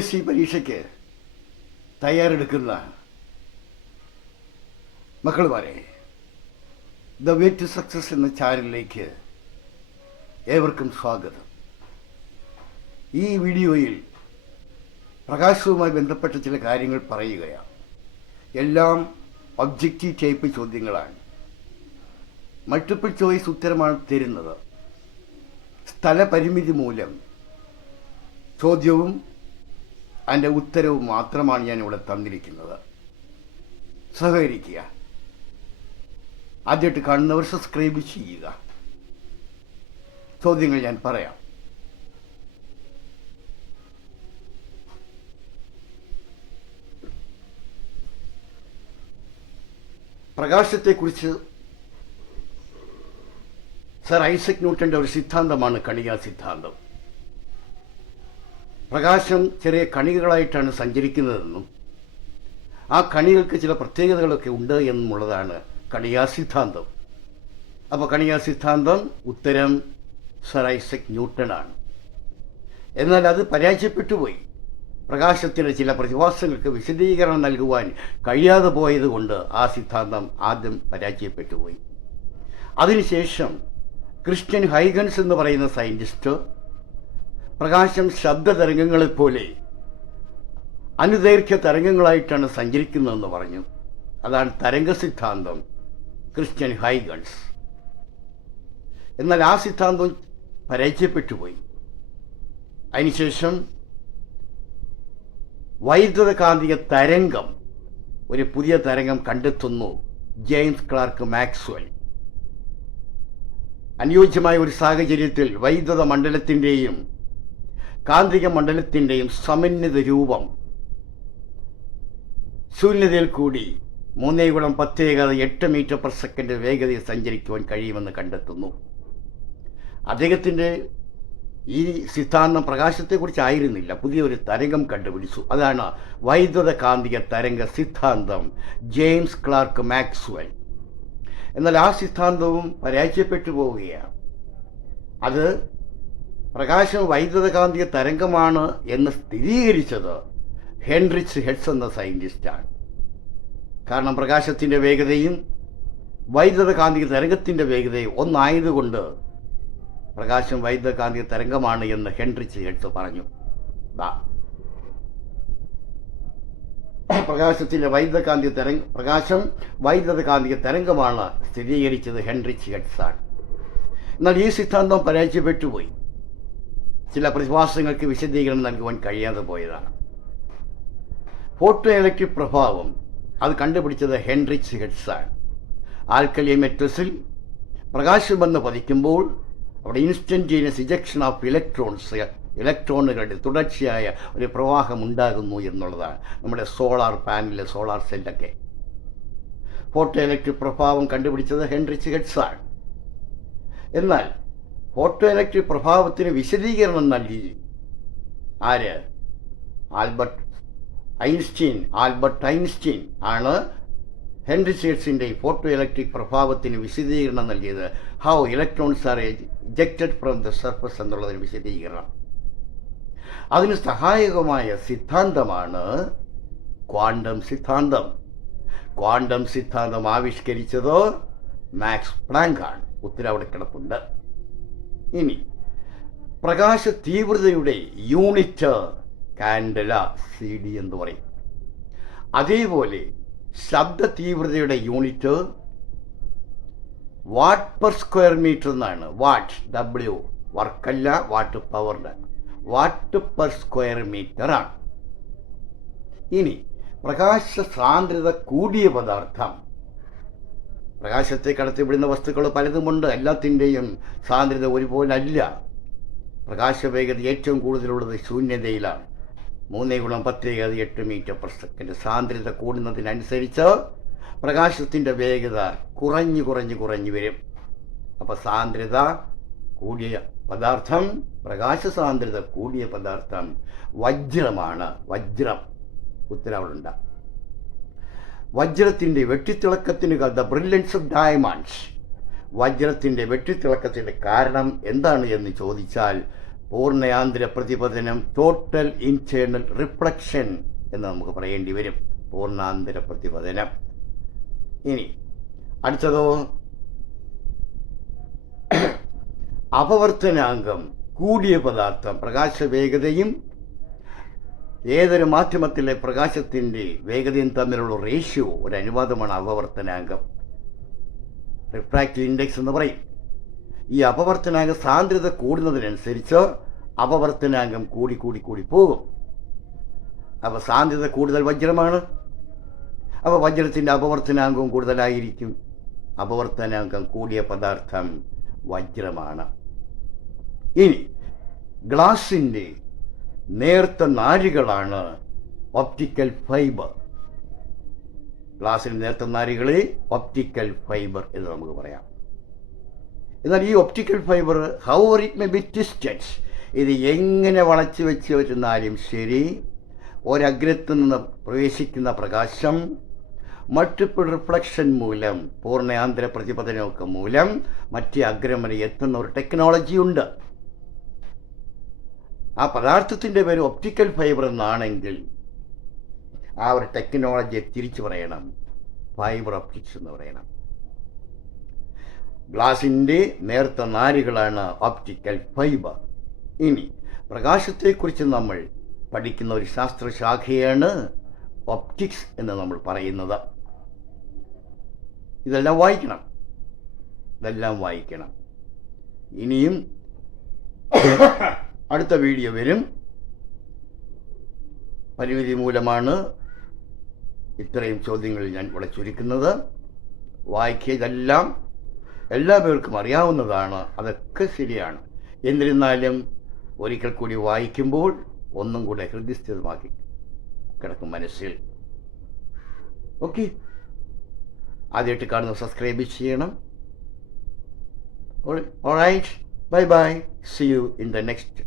PSC പരീക്ഷയ്ക്ക് തയ്യാറെടുക്കുന്ന മക്കളുമാരെ, the way to success എന്ന ചാനലിലേക്ക് ഏവർക്കും സ്വാഗതം. ഈ വീഡിയോയിൽ പ്രകാശവുമായി ബന്ധപ്പെട്ട ചില കാര്യങ്ങൾ പറയുകയാണ്. എല്ലാം ഒബ്ജക്റ്റീവ് ടൈപ്പ് ചോദ്യങ്ങളാണ്. മൾട്ടിപ്പിൾ ചോയ്സ് ഉത്തരമാണ് തരുന്നത്. സ്ഥലപരിമിതി മൂലം ചോദ്യവും അതിൻ്റെ ഉത്തരവും മാത്രമാണ് ഞാനിവിടെ തന്നിരിക്കുന്നത്. സഹകരിക്കുക. ആദ്യമായിട്ട് കാണുന്നവർ സബ്സ്ക്രൈബ് ചെയ്യുക. ചോദ്യങ്ങൾ ഞാൻ പറയാം. പ്രകാശത്തെക്കുറിച്ച് സർ ഐസക് ന്യൂട്ടൻ്റെ ഒരു സിദ്ധാന്തമാണ് കണികാ സിദ്ധാന്തം. പ്രകാശം ചെറിയ കണികകളായിട്ടാണ് സഞ്ചരിക്കുന്നതെന്നും ആ കണികൾക്ക് ചില പ്രത്യേകതകളൊക്കെ ഉണ്ട് എന്നുള്ളതാണ് കണികാ സിദ്ധാന്തം. അപ്പോൾ കണികാ സിദ്ധാന്തം ഉത്തരം സർ ഐസക് ന്യൂട്ടനാണ്. എന്നാൽ അത് പരാജയപ്പെട്ടുപോയി. പ്രകാശത്തിൻ്റെ ചില പ്രതിഭാസങ്ങൾക്ക് വിശദീകരണം നൽകുവാൻ കഴിയാതെ പോയതുകൊണ്ട് ആ സിദ്ധാന്തം ആദ്യം പരാജയപ്പെട്ടുപോയി. അതിനുശേഷം ക്രിസ്റ്റ്യൻ ഹൈഗൻസ് എന്ന് പറയുന്ന സയൻറ്റിസ്റ്റ് പ്രകാശം ശബ്ദതരംഗങ്ങളെപ്പോലെ അനുദൈർഘ്യ തരംഗങ്ങളായിട്ടാണ് സഞ്ചരിക്കുന്നതെന്ന് പറഞ്ഞു. അതാണ് തരംഗ സിദ്ധാന്തം, ക്രിസ്റ്റ്യൻ ഹൈഗൻസ്. എന്നാൽ ആ സിദ്ധാന്തം പരാജയപ്പെട്ടുപോയി. അതിനുശേഷം വൈദ്യുതകാന്തിക തരംഗം, ഒരു പുതിയ തരംഗം കണ്ടെത്തുന്നു ജെയിംസ് ക്ലാർക്ക് മാക്സ്വെൽ. അനുയോജ്യമായ ഒരു സാഹചര്യത്തിൽ വൈദ്യുത മണ്ഡലത്തിൻ്റെയും കാന്തിക മണ്ഡലത്തിൻ്റെയും സമന്വിത രൂപം ശൂന്യതയിൽ കൂടി 3x10⁸ മീറ്റർ/സെക്കൻഡ് വേഗതയിൽ സഞ്ചരിക്കുവാൻ കഴിയുമെന്ന് കണ്ടെത്തുന്നു. അദ്ദേഹത്തിൻ്റെ ഈ സിദ്ധാന്തം പ്രകാശത്തെക്കുറിച്ചായിരുന്നില്ല, പുതിയൊരു തരംഗം കണ്ടുപിടിച്ചു. അതാണ് വൈദ്യുത കാന്തിക തരംഗ സിദ്ധാന്തം, ജെയിംസ് ക്ലാർക്ക് മാക്സ്വെൽ. എന്നാൽ ആ സിദ്ധാന്തവും പരാജയപ്പെട്ടു പോവുകയാണ്. അത് പ്രകാശം വൈദ്യുതകാന്തിക തരംഗമാണ് എന്ന് സ്ഥിരീകരിച്ചത് ഹെൻറിച്ച് ഹെഡ്സ് എന്ന സയൻറ്റിസ്റ്റാണ്. കാരണം പ്രകാശത്തിൻ്റെ വേഗതയും വൈദ്യുതകാന്തിക തരംഗത്തിൻ്റെ വേഗതയും ഒന്നായതുകൊണ്ട് പ്രകാശം വൈദ്യുതകാന്തിക തരംഗമാണ് എന്ന് ഹെൻറിച്ച് ഹെഡ്സ് പറഞ്ഞു. പ്രകാശം വൈദ്യുതകാന്തിക തരംഗമാണ് സ്ഥിരീകരിച്ചത് ഹെൻറിച്ച് ഹെഡ്സ് ആണ്. എന്നാൽ ഈ സിദ്ധാന്തം പരാജയപ്പെട്ടുപോയി. ചില പ്രതിഭാസങ്ങൾക്ക് വിശദീകരണം നൽകുവാൻ കഴിയാതെ പോയതാണ്. ഫോട്ടോ ഇലക്ട്രിക് പ്രഭാവം അത് കണ്ടുപിടിച്ചത് ഹെൻറിച്ച് ഹെഡ്സ് ആണ്. ആൽക്കലി മെറ്റൽസിൽ പ്രകാശം വന്ന് പതിക്കുമ്പോൾ അവിടെ ഇൻസ്റ്റന്റേനിയസ് ഇജക്ഷൻ ഓഫ് ഇലക്ട്രോണുകളുടെ തുടർച്ചയായ ഒരു പ്രവാഹം ഉണ്ടാകുന്നു എന്നുള്ളതാണ്. നമ്മുടെ സോളാർ പാനൽ, സോളാർ സെല്ലൊക്കെ ഫോട്ടോ ഇലക്ട്രിക് പ്രഭാവം കണ്ടുപിടിച്ചത് ഹെൻറിച്ച് ഹെഡ്സ് ആണ്. എന്നാൽ ഫോട്ടോ ഇലക്ട്രിക് പ്രഭാവത്തിന് വിശദീകരണം നൽകി ആര്? ആൽബർട്ട് ഐൻസ്റ്റീൻ ആണ് ഹെൻറിച്ച് ഹെഡ്സിൻ്റെ ഫോട്ടോ ഇലക്ട്രിക് പ്രഭാവത്തിന് വിശദീകരണം നൽകിയത്. How electrons are ejected from the surface എന്നുള്ളതിന് വിശദീകരണം. അതിന് സഹായകമായ സിദ്ധാന്തമാണ് ക്വാണ്ടം സിദ്ധാന്തം. ക്വാണ്ടം സിദ്ധാന്തം ആവിഷ്കരിച്ചത് മാക്സ് പ്ലാങ്ക് ആണ്. ഉത്തരം അവിടെ കിടപ്പുണ്ട്. ഇനി പ്രകാശ തീവ്രതയുടെ യൂണിറ്റ് കാൻഡല, CD എന്ന് പറയും. അതേപോലെ ശബ്ദ തീവ്രതയുടെ യൂണിറ്റ് വാട്ട്/സ്ക്വയർ മീറ്റർ എന്നാണ്. വാട്ട്, W, വർക്കല്ല, വാട്ട് പവറിൻ്റെ, വാട്ട്/സ്ക്വയർ മീറ്റർ ആണ്. ഇനി പ്രകാശ സാന്ദ്രത കൂടിയ പദാർത്ഥം. പ്രകാശത്തെ കടത്തിവിടുന്ന വസ്തുക്കൾ പലതുമുണ്ട്. എല്ലാത്തിൻ്റെയും സാന്ദ്രത ഒരുപോലെ അല്ല. പ്രകാശവേഗത ഏറ്റവും കൂടുതലുള്ളത് ശൂന്യതയിലാണ്. 3x10⁸ metre second. സാന്ദ്രത കൂടുന്നതിനനുസരിച്ച് പ്രകാശത്തിൻ്റെ വേഗത കുറഞ്ഞു വരും. അപ്പോൾ സാന്ദ്രത കൂടിയ പദാർത്ഥം, പ്രകാശ സാന്ദ്രത കൂടിയ പദാർത്ഥം വജ്രമാണ്. വജ്രം, ഉത്തരവുണ്ട്. വജ്രത്തിൻ്റെ വെട്ടിത്തിളക്കത്തിന് ദ ബ്രില്യൻസ് ഓഫ് ഡയമണ്ട്സ്, വജ്രത്തിൻ്റെ വെട്ടിത്തിളക്കത്തിൻ്റെ കാരണം എന്താണ് എന്ന് ചോദിച്ചാൽ പൂർണ്ണയാന്തര പ്രതിപതനം, ടോട്ടൽ ഇൻറ്റേർണൽ റിഫ്ലക്ഷൻ എന്ന് നമുക്ക് പറയേണ്ടി വരും. പൂർണ്ണാന്തര പ്രതിപതനം. ഇനി അടുത്തതോ അപവർത്തനാങ്കം. കൂടിയ പദാർത്ഥം പ്രകാശവേഗതയും ഏതൊരു മാധ്യമത്തിലെ പ്രകാശത്തിൻ്റെ വേഗതയും തമ്മിലുള്ള റേഷ്യോ, ഒരു അനുപാതമാണ് അപവർത്തനാങ്കം. റിഫ്രാക്റ്റീവ് ഇൻഡെക്സ് എന്ന് പറയും. ഈ അപവർത്തനാങ്ക സാന്ദ്രത കൂടുന്നതിനനുസരിച്ച് അപവർത്തനാങ്കം കൂടി കൂടി കൂടി പോകും. അപ്പോൾ സാന്ദ്രത കൂടുതൽ വജ്രമാണ്, അപ്പോൾ വജ്രത്തിൻ്റെ അപവർത്തനാങ്കവും കൂടുതലായിരിക്കും. അപവർത്തനാങ്കം കൂടിയ പദാർത്ഥം വജ്രമാണ്. ഇനി ഗ്ലാസിൻ്റെ നേർത്ത നാരുകളാണ് ഒപ്റ്റിക്കൽ ഫൈബർ. ഗ്ലാസിൻ്റെ നേർത്ത നാരുകളെ ഒപ്റ്റിക്കൽ ഫൈബർ എന്ന് നമുക്ക് പറയാം. എന്നാൽ ഈ optical fibre however it may be twisted, ഇത് എങ്ങനെ വളച്ചു വെച്ച് വരുന്നാലും ശരി, ഒരഗ്രത്തു നിന്ന് പ്രവേശിക്കുന്ന പ്രകാശം മൾട്ടിപ്പിൾ റിഫ്ലക്ഷൻ മൂലം, പൂർണ്ണയാന്തര പ്രതിപതനമൊക്കെ മൂലം മറ്റേ അഗ്രം വരെ എത്തുന്ന ഒരു ടെക്നോളജി ഉണ്ട്. ആ പദാർത്ഥത്തിൻ്റെ പേര് ഒപ്റ്റിക്കൽ ഫൈബർ എന്നാണെങ്കിൽ ആ ഒരു ടെക്നോളജിയെ തിരിച്ചു പറയണം, ഫൈബർ ഒപ്റ്റിക്സ് എന്ന് പറയണം. ഗ്ലാസിൻ്റെ നേർത്ത നാരുകളാണ് ഒപ്റ്റിക്കൽ ഫൈബർ. ഇനി പ്രകാശത്തെക്കുറിച്ച് നമ്മൾ പഠിക്കുന്ന ഒരു ശാസ്ത്രശാഖയാണ് ഒപ്റ്റിക്സ് എന്ന് നമ്മൾ പറയുന്നത്. ഇതെല്ലാം വായിക്കണം. ഇനിയും അടുത്ത വീഡിയോ വരും. പരിമിതി മൂലമാണ് ഇത്രയും ചോദ്യങ്ങൾ ഞാൻ ഇവിടെ ചുരുക്കുന്നത്. ഇതെല്ലാം എല്ലാ പേർക്കും അറിയാവുന്നതാണ്, അതൊക്കെ ശരിയാണ്. എന്നിരുന്നാലും ഒരിക്കൽ കൂടി വായിക്കുമ്പോൾ ഒന്നും കൂടെ ഹൃദയസ്ഥിതമാക്കി കിടക്കും മനസ്സിൽ. ഓക്കെ, ആദ്യമായിട്ട് കാണുന്ന സബ്സ്ക്രൈബ് ചെയ്യണം. Alright, bye bye, see you in the next